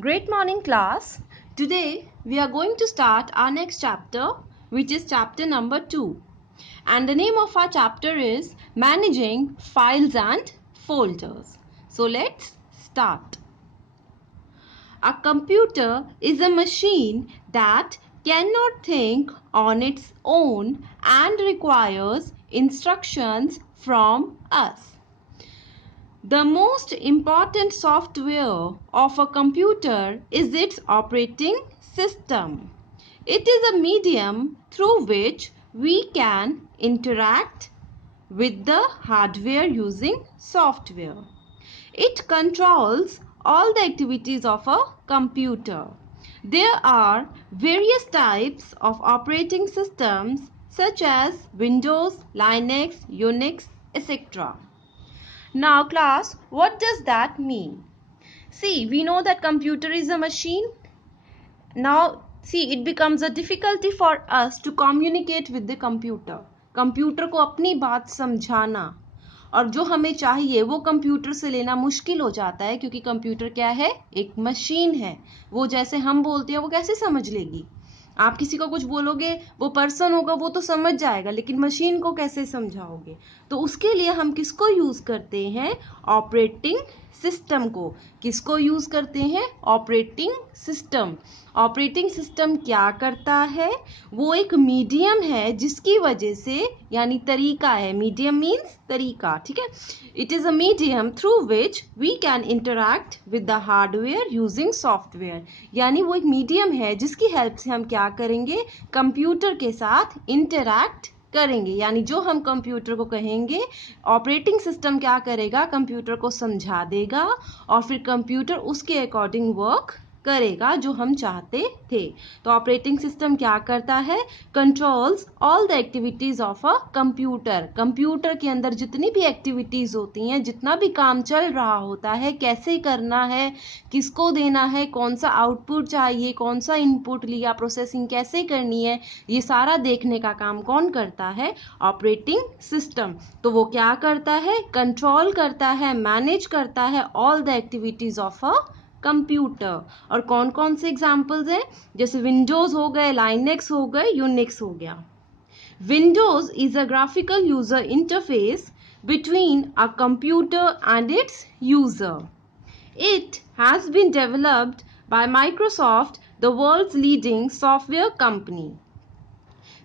Great morning, class. Today we are going to start our next chapter, which is chapter number 2. And the name of our chapter is Managing Files and Folders. So let's start. A computer is a machine that cannot think on its own and requires instructions from us. The most important software of a computer is its operating system. It is a medium through which we can interact with the hardware using software. It controls all the activities of a computer. There are various types of operating systems such as Windows, Linux, Unix, etc. Now class, what does that mean? See, we know that computer is a machine. Now see, it becomes a difficulty for us to communicate with the computer. Computer को अपनी बात समझाना और जो हमें चाहिए वो computer से लेना मुश्किल हो जाता है, क्योंकि कंप्यूटर क्या है? एक मशीन है. वो जैसे हम बोलते हैं वो कैसे समझ लेगी? आप किसी को कुछ बोलोगे, वो पर्सन होगा वो तो समझ जाएगा, लेकिन मशीन को कैसे समझाओगे? तो उसके लिए हम किसको यूज करते हैं? ऑपरेटिंग सिस्टम को. किसको यूज करते हैं? Operating system. ऑपरेटिंग सिस्टम क्या करता है? वो एक मीडियम है जिसकी वजह से, यानी तरीका है, मीडियम मीन्स तरीका, ठीक है. It is a medium through which we can interact with the hardware using software. यानी वो एक मीडियम है जिसकी हेल्प से हम क्या करेंगे? कंप्यूटर के साथ इंटरैक्ट करेंगे. यानी जो हम कंप्यूटर को कहेंगे, ऑपरेटिंग सिस्टम क्या करेगा? कंप्यूटर को समझा देगा और फिर कंप्यूटर उसके अकॉर्डिंग वर्क करेगा जो हम चाहते थे. तो ऑपरेटिंग सिस्टम क्या करता है? Controls all the activities of a computer. Computer के अंदर जितनी भी एक्टिविटीज होती हैं, जितना भी काम चल रहा होता है, कैसे करना है, किसको देना है, कौन सा आउटपुट चाहिए, कौन सा इनपुट लिया, प्रोसेसिंग कैसे करनी है, ये सारा देखने का काम कौन करता है? Operating system. तो वो क्या करता है? कंट्रोल करता है, मैनेज करता है all the activities of a computer. और कौन कौन से एग्जाम्पल्स हैं? जैसे विंडोज हो गए, लाइनेक्स हो गए, यूनिक्स हो गया. Windows is a graphical user interface between a computer and it's user. It has been developed by Microsoft, the world's leading software company.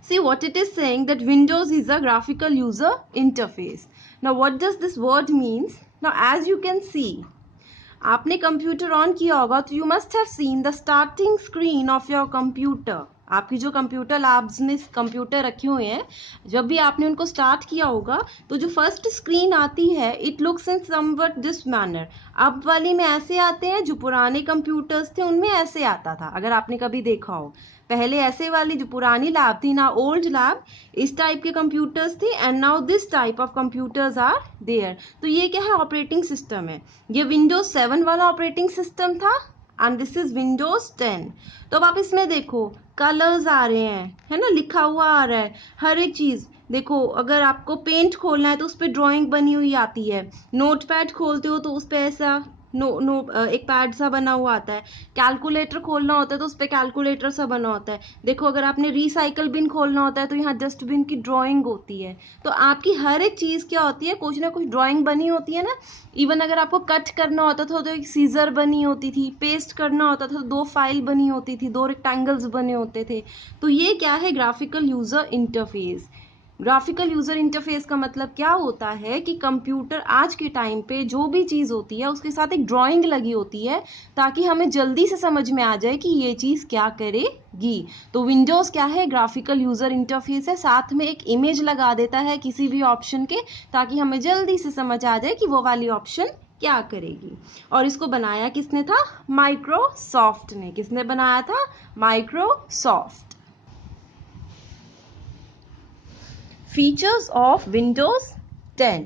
See what it is saying, that Windows is a graphical user interface. Now what does this word means? Now as you can see, आपने computer on किया होगा तो you must have seen the starting screen of your computer. आपकी जो computer labs में computer रखे हुए हैं, जब भी आपने उनको स्टार्ट किया होगा तो जो फर्स्ट स्क्रीन आती है, it looks in somewhat this manner. अब वाली में ऐसे आते हैं, जो पुराने कंप्यूटर्स थे उनमें ऐसे आता था, अगर आपने कभी देखा हो. पहले ऐसे वाली जो पुरानी लैब थी ना, ओल्ड लैब, इस टाइप के कंप्यूटर्स थी, and now this type of computers are there. तो ये क्या है? ऑपरेटिंग सिस्टम है. ये विंडोज 7 वाला ऑपरेटिंग सिस्टम था एंड दिस इज विंडोज 10. तो अब आप इसमें देखो, कलर्स आ रहे हैं, है ना, लिखा हुआ आ रहा है, हर एक चीज देखो. अगर आपको पेंट खोलना है तो उस पर ड्राइंग बनी हुई आती है. नोटपैड खोलते हो तो उस पर ऐसा एक पैड सा बना हुआ आता है. कैलकुलेटर खोलना होता है तो उस पर कैलकुलेटर सा बना होता है. देखो, अगर आपने रिसाइकल बिन खोलना होता है तो यहाँ डस्टबिन की ड्राइंग होती है. तो आपकी हर एक चीज क्या होती है? कुछ ना कुछ ड्राइंग बनी होती है ना. इवन अगर आपको कट करना होता था तो एक सीजर बनी होती थी, पेस्ट करना होता था तो 2 फाइल बनी होती थी, 2 रेक्टेंगल्स बने होते थे. तो ये क्या है? Graphical user interface. Graphical user interface का मतलब क्या होता है कि कंप्यूटर आज के टाइम पे जो भी चीज होती है उसके साथ एक ड्राइंग लगी होती है, ताकि हमें जल्दी से समझ में आ जाए कि ये चीज क्या करेगी. तो विंडोज क्या है? ग्राफिकल यूजर इंटरफेस है, साथ में एक इमेज लगा देता है किसी भी ऑप्शन के, ताकि हमें जल्दी से समझ आ जाए कि वो वाली ऑप्शन क्या करेगी. और इसको बनाया किसने था? माइक्रोसॉफ्ट ने. किसने बनाया था? Microsoft. Features of Windows 10.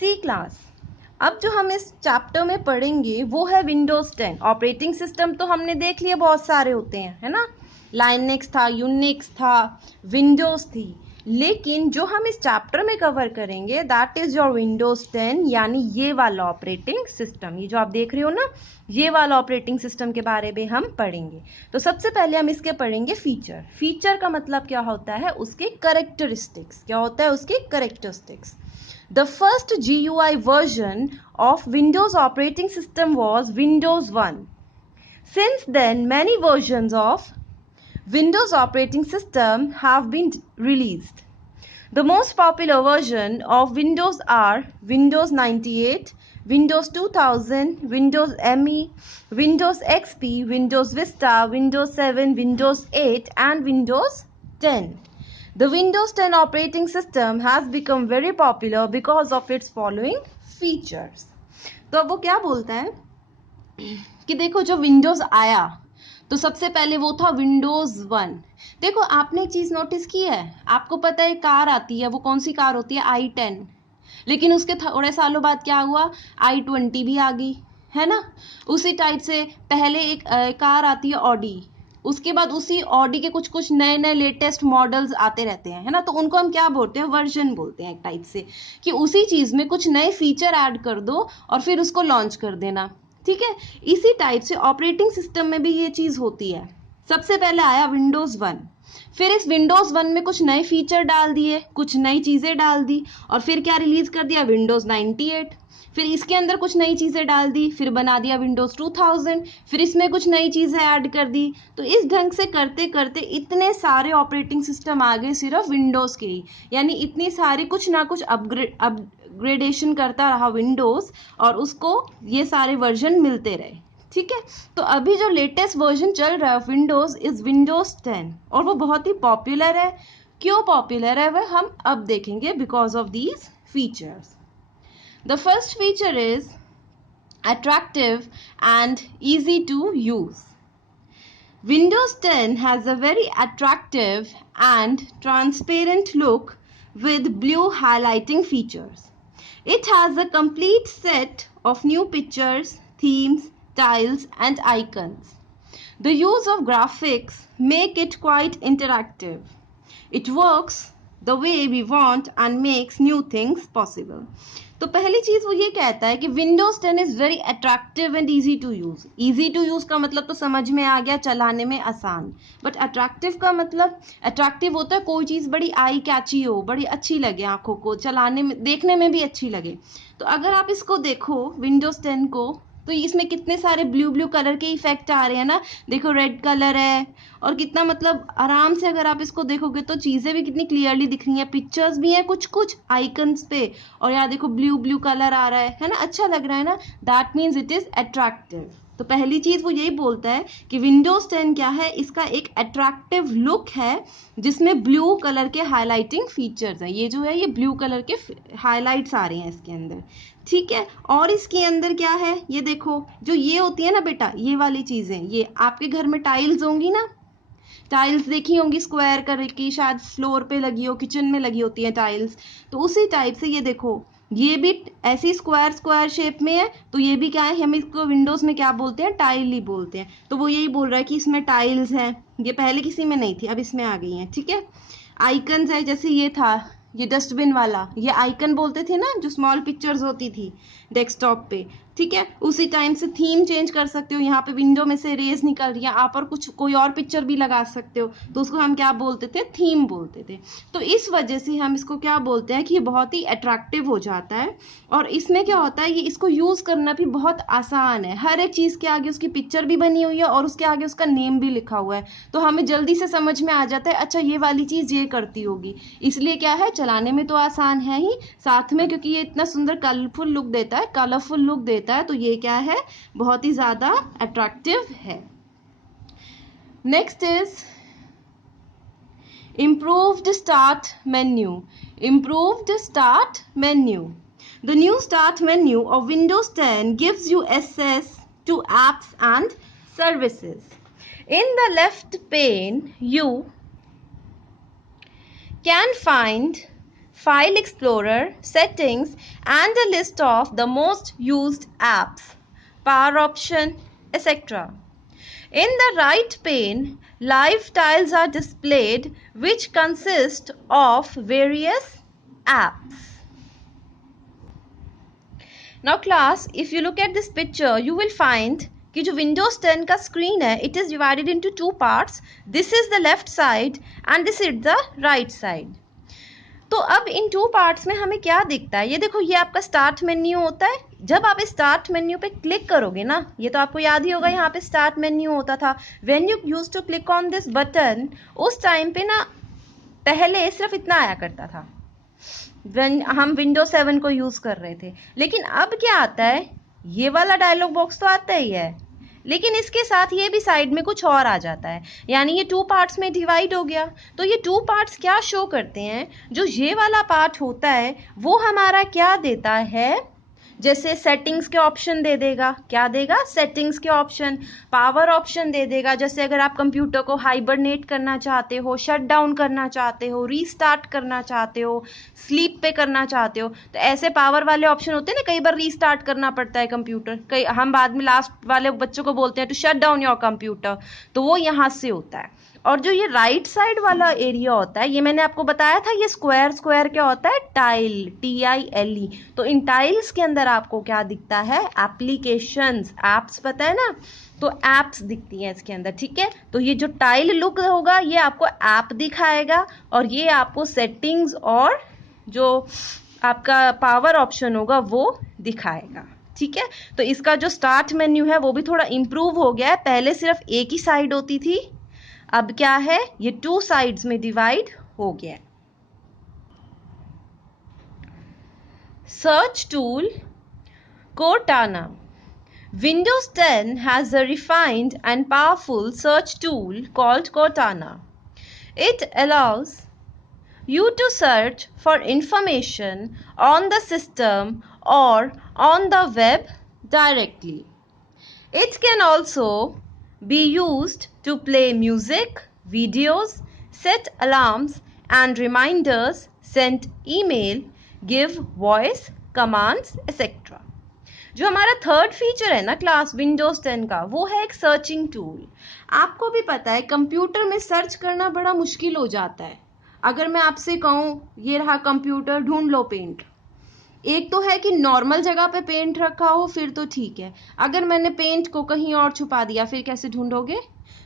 See class, अब जो हम इस चैप्टर में पढ़ेंगे वो है विंडोज 10. ऑपरेटिंग सिस्टम तो हमने देख लिया, बहुत सारे होते हैं, है ना. लाइनेक्स था, यूनिक्स था, विंडोज थी. लेकिन जो हम इस चैप्टर में कवर करेंगे दैट इज योर विंडोज 10, यानी ये वाला ऑपरेटिंग सिस्टम, ये जो आप देख रहे हो ना, ये वाला ऑपरेटिंग सिस्टम के बारे में हम पढ़ेंगे। तो सबसे पहले हम इसके पढ़ेंगे फीचर। फीचर का मतलब क्या होता है, उसके कैरेक्टरिस्टिक्स। क्या होता है उसके characteristics. The first GUI version of Windows operating system was Windows 1. Since then, many versions of Windows operating system have been released. The most popular version of Windows are Windows 98, Windows 2000, Windows ME, Windows XP, Windows Vista, Windows 7, Windows 8 and Windows 10. The Windows 10 operating system has become very popular because of its following features. तो अब वो क्या बोलता है कि देखो जो Windows आया तो सबसे पहले वो था विंडोज 1। देखो आपने एक चीज नोटिस की है, आपको पता है कार आती है, वो कौन सी कार होती है, i10, लेकिन उसके थोड़े सालों बाद क्या हुआ, i20 भी आ गई, है ना। उसी टाइप से पहले एक कार आती है ऑडी, उसके बाद उसी ऑडी के कुछ कुछ नए नए लेटेस्ट मॉडल्स आते रहते हैं, है ना। तो उनको हम क्या बोलते हैं, वर्जन बोलते हैं एक टाइप से, कि उसी चीज में कुछ नए फीचर ऐड कर दो और फिर उसको लॉन्च कर देना, ठीक है। इसी टाइप से ऑपरेटिंग सिस्टम में भी ये चीज होती है। सबसे पहले आया विंडोज 1, फिर इस विंडोज 1 में कुछ नए फीचर डाल दिए, कुछ नई चीजें डाल दी, और फिर क्या रिलीज कर दिया, विंडोज 98। फिर इसके अंदर कुछ नई चीजें डाल दी, फिर बना दिया विंडोज 2000, फिर इसमें कुछ नई चीजें ऐड कर दी। तो इस ढंग से करते करते इतने सारे ऑपरेटिंग सिस्टम आ गए सिर्फ विंडोज के ही, यानी इतनी सारी कुछ ना कुछ अपग्रेडेशन करता रहा विंडोज, और उसको ये सारे वर्जन मिलते रहे, ठीक है। तो अभी जो लेटेस्ट वर्जन चल रहा है विंडोज इज विंडोज 10, और वो बहुत ही पॉपुलर है। क्यों पॉपुलर है वह हम अब देखेंगे, because of these features. The first feature is attractive and easy to use. Windows 10 has a very attractive and transparent look with blue highlighting features. It has a complete set of new pictures, themes, tiles and icons. The use of graphics make it quite interactive. It works the way we want and makes new things possible. तो पहली चीज वो ये कहता है कि Windows 10 is very attractive and easy to use. Easy to use का मतलब तो समझ में आ गया, चलाने में आसान। बट अट्रैक्टिव का मतलब, अट्रैक्टिव होता है कोई चीज बड़ी आई कैची हो, बड़ी अच्छी लगे आंखों को, चलाने में देखने में भी अच्छी लगे। तो अगर आप इसको देखो विंडोज 10 को, तो इसमें कितने सारे ब्लू ब्लू कलर के इफेक्ट आ रहे हैं ना, देखो रेड कलर है, और कितना मतलब आराम से अगर आप इसको देखोगे तो चीजें भी कितनी क्लियरली दिख रही हैं, पिक्चर्स भी हैं कुछ कुछ आइकन्स पे, और यहाँ देखो ब्लू ब्लू कलर आ रहा है ना, अच्छा लग रहा है ना, that means it is attractive. तो पहली चीज वो यही बोलता है कि विंडोज 10 क्या है, इसका एक अट्रैक्टिव लुक है जिसमें ब्लू कलर के हाईलाइटिंग फीचर्स है। ये जो है ये ब्लू कलर के हाईलाइट्स आ रहे हैं इसके अंदर, ठीक है। और इसके अंदर क्या है, ये देखो जो ये होती है ना बेटा, ये वाली चीजें, ये आपके घर में टाइल्स होंगी ना, टाइल्स देखी होंगी स्क्वायर कर की, शायद फ्लोर पे लगी हो, किचन में लगी होती है टाइल्स। तो उसी टाइप से ये देखो, ये भी ऐसी स्क्वायर स्क्वायर शेप में है, तो ये भी क्या है, हम इसको विंडोज में क्या बोलते हैं, टाइल ही बोलते हैं। तो वो यही बोल रहा है कि इसमें टाइल्स हैं, ये पहले किसी में नहीं थी, अब इसमें आ गई हैं, ठीक है। आइकन्स है, जैसे ये था ये डस्टबिन वाला, ये आइकन बोलते थे ना, जो स्मॉल पिक्चर्स होती थी डेस्कटॉप पे, ठीक है। उसी टाइम से थीम चेंज कर सकते हो, यहाँ पे विंडो में से रेज निकल रही है, आप और कुछ कोई और पिक्चर भी लगा सकते हो, तो उसको हम क्या बोलते थे, थीम बोलते थे। तो इस वजह से हम इसको क्या बोलते हैं कि ये बहुत ही अट्रैक्टिव हो जाता है। और इसमें क्या होता है, ये इसको यूज करना भी बहुत आसान है, हर एक चीज के आगे उसकी पिक्चर भी बनी हुई है और उसके आगे उसका नेम भी लिखा हुआ है, तो हमें जल्दी से समझ में आ जाता है, अच्छा ये वाली चीज ये करती होगी। इसलिए क्या है, चलाने में तो आसान है ही, साथ में क्योंकि ये इतना सुंदर कलरफुल लुक देता है, तो ये क्या है, बहुत ही ज्यादा अट्रैक्टिव है। Next is improved start menu. Improved start menu. The new start menu of Windows 10 gives you access to apps and services. In the left pane, you can find File Explorer, settings, and a list of the most used apps, power option, etc. In the right pane, live tiles are displayed which consist of various apps. Now class, if you look at this picture, you will find कि जो Windows 10 का screen है, it is divided into two parts. This is the left side and this is the right side. तो अब इन two parts में हमें क्या दिखता है? ये देखो, ये आपका स्टार्ट मेन्यू होता है. जब आप स्टार्ट मेन्यू पे क्लिक करोगे ना, ये तो आपको याद ही होगा, यहाँ पे स्टार्ट मेन्यू होता था. When you used to click on this button, उस टाइम पे ना पहले सिर्फ इतना आया करता था व्हेन हम विंडोज 7 को यूज कर रहे थे. लेकिन अब क्या आता है? ये वाला डायलॉग बॉक्स तो आता ही है, लेकिन इसके साथ ये भी साइड में कुछ और आ जाता है. यानी ये टू पार्ट्स में डिवाइड हो गया. तो ये टू पार्ट्स क्या शो करते हैं? जो ये वाला पार्ट होता है वो हमारा क्या देता है? जैसे सेटिंग्स के ऑप्शन दे देगा. क्या देगा? सेटिंग्स के ऑप्शन, पावर ऑप्शन दे देगा. जैसे अगर आप कंप्यूटर को हाइबरनेट करना चाहते हो, शट डाउन करना चाहते हो, रीस्टार्ट करना चाहते हो, स्लीप पे करना चाहते हो, तो ऐसे पावर वाले ऑप्शन होते हैं ना. कई बार रीस्टार्ट करना पड़ता है कंप्यूटर, कई हम बाद में लास्ट वाले बच्चों को बोलते हैं to shut down your computer, तो वो यहाँ से होता है. और जो ये राइट साइड वाला एरिया होता है, ये मैंने आपको बताया था, ये स्क्वायर स्क्वायर क्या होता है? Tile, TILE. तो इन टाइल्स के अंदर आपको क्या दिखता है? एप्लीकेशंस, एप्स, पता है ना, तो एप्स दिखती हैं इसके अंदर. ठीक है, तो ये जो टाइल लुक होगा ये आपको ऐप दिखाएगा, और ये आपको सेटिंग्स और जो आपका पावर ऑप्शन होगा वो दिखाएगा. ठीक है, तो इसका जो स्टार्ट मेन्यू है वो भी थोड़ा इम्प्रूव हो गया है. पहले सिर्फ एक ही साइड होती थी, अब क्या है? ये टू साइड्स में डिवाइड हो गया. Search tool Cortana. Windows 10 has a refined and powerful search tool called Cortana. It allows you to search for information on the system or on the web directly. It can also be used to play music, videos, set alarms and reminders, send email, give voice commands, etc. जो हमारा third feature है ना class Windows 10 का, वो है एक searching tool. आपको भी पता है कंप्यूटर में सर्च करना बड़ा मुश्किल हो जाता है. अगर मैं आपसे कहूँ ये रहा कंप्यूटर, ढूंढ लो पेंट, एक तो है कि नॉर्मल जगह पे पेंट रखा हो फिर तो ठीक है. अगर मैंने पेंट को कहीं और छुपा दिया फिर कैसे ढूंढोगे?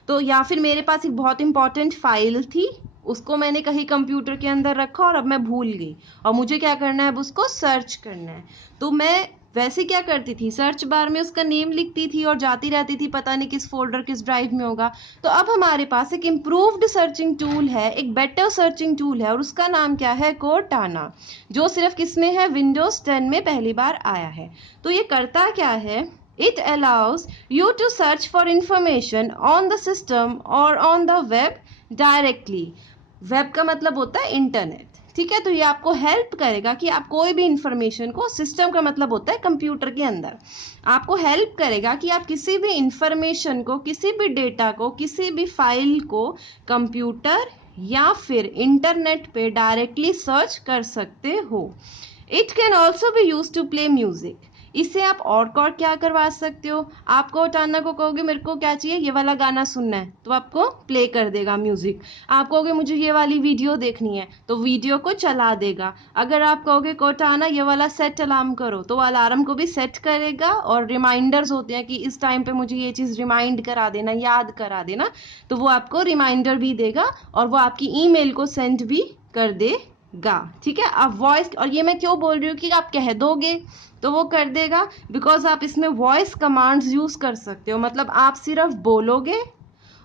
तो या फिर मेरे पास एक बहुत इंपॉर्टेंट फाइल थी, उसको मैंने कहीं कंप्यूटर के अंदर रखा और अब मैं भूल गई और मुझे क्या करना है? अब उसको सर्च करना है. तो मैं वैसे क्या करती थी? सर्च बार में उसका नेम लिखती थी और जाती रहती थी, पता नहीं किस फोल्डर किस ड्राइव में होगा. तो अब हमारे पास एक इम्प्रूव्ड सर्चिंग टूल है, एक बेटर सर्चिंग टूल है, और उसका नाम क्या है? Cortana, जो सिर्फ किसमें है? विंडोज 10 में पहली बार आया है. तो ये करता क्या है? It allows you to search for information on the system or on the web directly. Web का मतलब होता है इंटरनेट. ठीक है, तो ये आपको हेल्प करेगा कि आप कोई भी इंफॉर्मेशन को, सिस्टम का मतलब होता है कंप्यूटर के अंदर, आपको हेल्प करेगा कि आप किसी भी इंफॉर्मेशन को, किसी भी डेटा को, किसी भी फाइल को कंप्यूटर या फिर इंटरनेट पे डायरेक्टली सर्च कर सकते हो. It can also be use to play music. इससे आप और क्या करवा सकते हो? आप Cortana को कहोगे मेरे को क्या चाहिए? ये वाला गाना सुनना है, तो आपको प्ले कर देगा म्यूजिक. आप कहोगे मुझे ये वाली वीडियो देखनी है, तो वीडियो को चला देगा. अगर आप कहोगे Cortana ये वाला सेट अलार्म करो, तो वो अलार्म को भी सेट करेगा. और रिमाइंडर्स होते हैं कि इस टाइम पे मुझे ये चीज़ रिमाइंड करा देना, याद करा देना, तो वो आपको रिमाइंडर भी देगा और वो आपकी ईमेल को सेंड भी कर देगा. ठीक है, आप वॉइस, और ये मैं क्यों बोल रही हूँ कि आप कह दोगे तो वो कर देगा, बिकॉज आप इसमें वॉइस कमांड्स यूज कर सकते हो. मतलब आप सिर्फ बोलोगे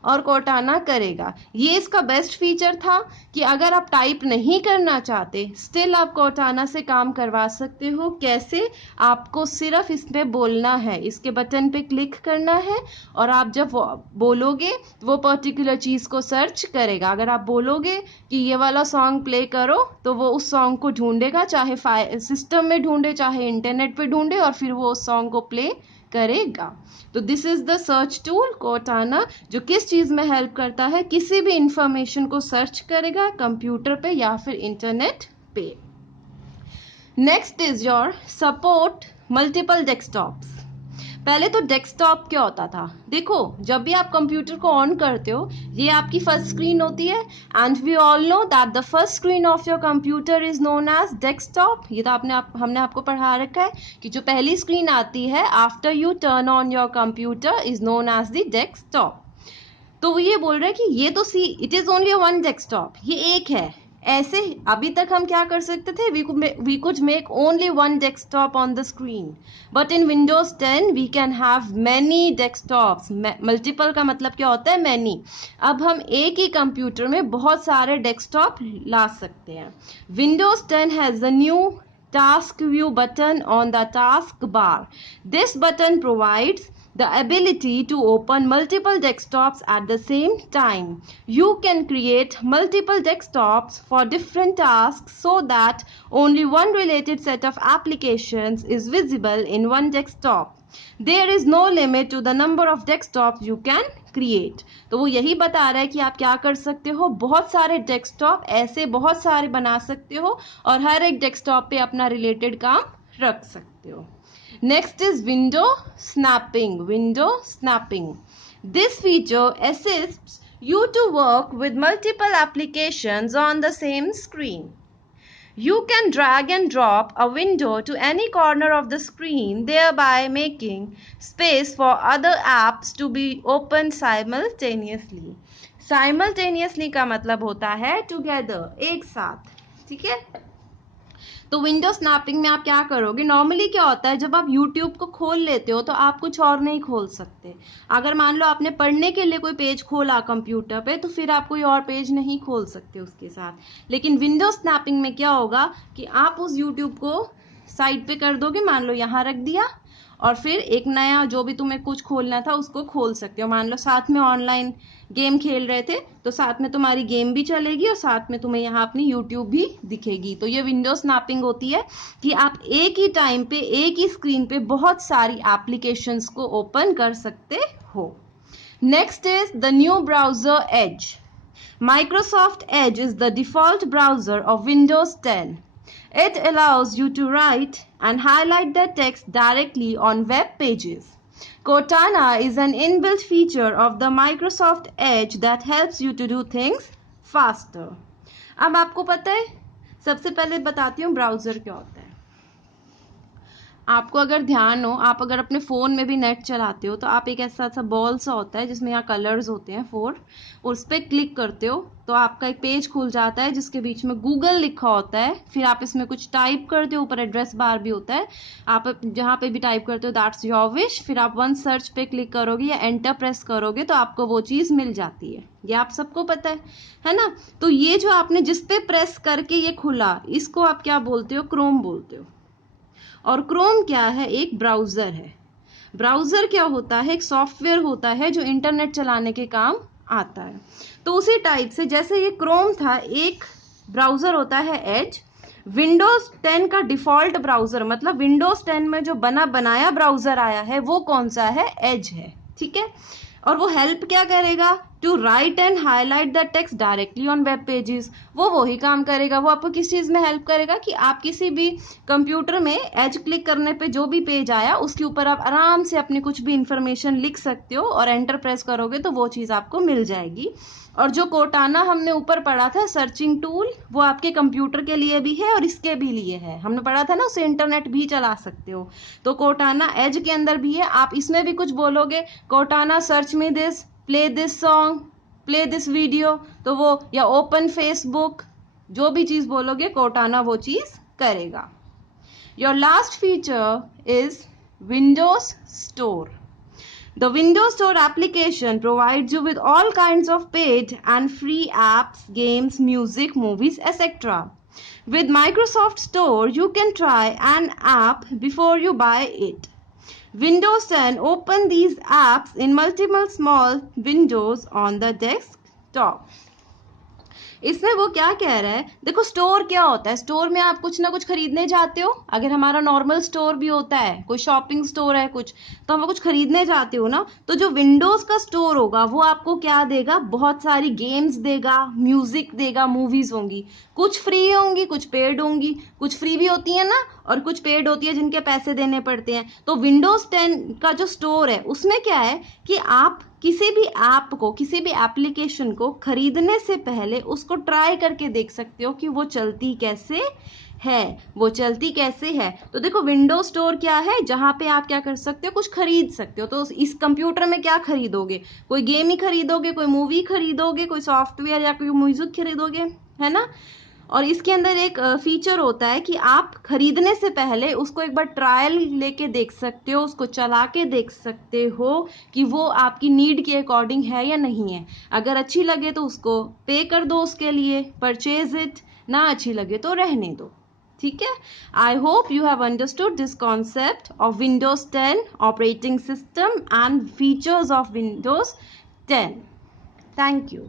और Cortana करेगा. ये इसका बेस्ट फीचर था कि अगर आप टाइप नहीं करना चाहते, स्टिल आप Cortana से काम करवा सकते हो. कैसे? आपको सिर्फ इसमें बोलना है, इसके बटन पे क्लिक करना है, और आप जब बोलोगे वो पर्टिकुलर चीज़ को सर्च करेगा. अगर आप बोलोगे कि ये वाला सॉन्ग प्ले करो, तो वो उस सॉन्ग को ढूंढेगा, चाहे सिस्टम में ढूंढे चाहे इंटरनेट पे ढूंढे, और फिर वो उस सॉन्ग को प्ले करेगा. तो this is the search tool Cortana, जो किस चीज में हेल्प करता है? किसी भी इंफॉर्मेशन को सर्च करेगा कंप्यूटर पे या फिर इंटरनेट पे. Next is your support multiple desktops. पहले तो डेस्कटॉप क्या होता था, देखो जब भी आप कंप्यूटर को ऑन करते हो ये आपकी फर्स्ट स्क्रीन होती है, and we all know that the first screen of your computer is known as desktop. ये तो हमने आपको पढ़ा रखा है कि जो पहली स्क्रीन आती है after you turn on your computer is known as the desktop. तो वो ये बोल रहे हैं कि ये तो see it is only one desktop, ये एक है। ऐसे अभी तक हम क्या कर सकते थे, we could make only one desktop on the screen, but in Windows 10 we can have many desktops. Multiple का मतलब क्या होता है, मैनी। अब हम एक ही कंप्यूटर में बहुत सारे डेस्कटॉप ला सकते हैं। Windows 10 has the new task view button on the task bar. This button provides the ability to open multiple desktops at the same time. You can create multiple desktops for different tasks so that only one related set of applications is visible in one desktop. There is no limit to the number of desktops you can create. तो वो यही बता रहा है कि आप क्या कर सकते हो, बहुत सारे डेस्कटॉप ऐसे बहुत सारे बना सकते हो और हर एक डेस्कटॉप पे अपना रिलेटेड काम रख सकते हो। Next is window snapping. Window snapping. This feature assists you to work with multiple applications on the same screen. You can drag and drop a window to any corner of the screen, thereby making space for other apps to be opened simultaneously. Simultaneously का मतलब होता है together, एक साथ, ठीक है। तो window snapping में आप क्या करोगे, नॉर्मली क्या होता है जब आप यूट्यूब को खोल लेते हो तो आप कुछ और नहीं खोल सकते। अगर मान लो आपने पढ़ने के लिए कोई पेज खोला कंप्यूटर पे तो फिर आप कोई और पेज नहीं खोल सकते उसके साथ। लेकिन विंडो स्नैपिंग में क्या होगा कि आप उस यूट्यूब को साइड पे कर दोगे, मान लो यहाँ रख दिया, और फिर एक नया जो भी तुम्हें कुछ खोलना था उसको खोल सकते हो। मान लो साथ में ऑनलाइन गेम खेल रहे थे तो साथ में तुम्हारी गेम भी चलेगी और साथ में तुम्हें यहाँ अपनी यूट्यूब भी दिखेगी। तो ये विंडो स्नैपिंग होती है कि आप एक ही टाइम पे एक ही स्क्रीन पे बहुत सारी एप्लीकेशंस को ओपन कर सकते हो। Next is the new browser Edge. Microsoft Edge is the default browser of Windows 10. It allows you to write and highlight the text directly on web pages. Cortana is an inbuilt feature of the Microsoft Edge that helps you to do things faster. अब आपको पता है, सबसे पहले बताती हूँ browser क्या होता है। आपको अगर ध्यान हो, आप अगर अपने फ़ोन में भी नेट चलाते हो तो आप एक ऐसा बॉल सा होता है जिसमें यहाँ कलर्स होते हैं 4, उस पर क्लिक करते हो तो आपका एक पेज खुल जाता है जिसके बीच में गूगल लिखा होता है। फिर आप इसमें कुछ टाइप करते हो, ऊपर एड्रेस बार भी होता है, आप जहाँ पे भी टाइप करते हो दैट्स योर विश। फिर आप वन सर्च पे क्लिक करोगे या एंटर प्रेस करोगे तो आपको वो चीज़ मिल जाती है। ये आप सबको पता है ना। तो ये जो आपने जिस पे प्रेस करके ये खुला, इसको आप क्या बोलते हो, क्रोम बोलते हो। और क्रोम क्या है, एक ब्राउज़र है। ब्राउज़र क्या होता है, एक सॉफ्टवेयर होता है जो इंटरनेट चलाने के काम आता है। तो उसी टाइप से जैसे ये क्रोम था, एक ब्राउज़र होता है एज। विंडोज़ 10 का डिफ़ॉल्ट ब्राउज़र, मतलब विंडोज़ 10 में जो बनाया ब्राउज़र आया है वो कौन सा है, एज है, ठीक है। और वो हेल्प क्या करेगा, to write and highlight the text directly on web pages. वो वही काम करेगा। वो आपको किस चीज़ में हेल्प करेगा कि आप किसी भी कंप्यूटर में एज क्लिक करने पे जो भी पेज आया उसके ऊपर आप आराम से अपनी कुछ भी इंफॉर्मेशन लिख सकते हो और एंटर प्रेस करोगे तो वो चीज़ आपको मिल जाएगी। और जो कोटाना हमने ऊपर पढ़ा था सर्चिंग टूल, वो आपके कंप्यूटर के लिए भी है और इसके भी लिए है। हमने पढ़ा था ना, उससे इंटरनेट भी चला सकते हो। तो कोटाना एज के अंदर भी है। आप इसमें भी कुछ बोलोगे, कोटाना search me this, play this song, play this video, तो वो, या ओपन फेसबुक, जो भी चीज़ बोलोगे कोटाना वो चीज़ करेगा। Your last feature is Windows store. The Windows Store application provides you with all kinds of paid and free apps, games, music, movies, etc. With Microsoft Store, you can try an app before you buy it. Windows 10 open these apps in multiple small windows on the desktop. इसमें वो क्या कह रहा है, देखो store क्या होता है, स्टोर में आप कुछ ना कुछ खरीदने जाते हो, अगर हमारा नॉर्मल स्टोर भी होता है, कोई शॉपिंग स्टोर है कुछ, तो हम कुछ खरीदने जाते हो ना, तो जो विंडोज का स्टोर होगा वो आपको क्या देगा, बहुत सारी गेम्स देगा, म्यूजिक देगा, मूवीज होंगी, कुछ फ्री होंगी कुछ पेड होंगी, कुछ फ्री भी होती है ना और कुछ पेड होती है जिनके पैसे देने पड़ते हैं। तो विंडोज 10 का जो स्टोर है उसमें क्या है कि आप किसी भी ऐप को, किसी भी एप्लीकेशन को खरीदने से पहले उसको ट्राई करके देख सकते हो कि वो चलती कैसे है, वो चलती कैसे है। तो देखो विंडोज स्टोर क्या है, जहां पे आप क्या कर सकते हो, कुछ खरीद सकते हो। तो इस कंप्यूटर में क्या खरीदोगे, कोई गेम ही खरीदोगे, कोई मूवी खरीदोगे, कोई सॉफ्टवेयर या कोई म्यूजिक खरीदोगे, है ना। और इसके अंदर एक फीचर होता है कि आप खरीदने से पहले उसको एक बार ट्रायल लेके देख सकते हो, उसको चला के देख सकते हो कि वो आपकी नीड के अकॉर्डिंग है या नहीं है। अगर अच्छी लगे तो उसको पे कर दो, उसके लिए परचेज इट, ना अच्छी लगे तो रहने दो, ठीक है। I hope you have understood this concept of Windows 10 operating system and features of Windows 10। Thank you.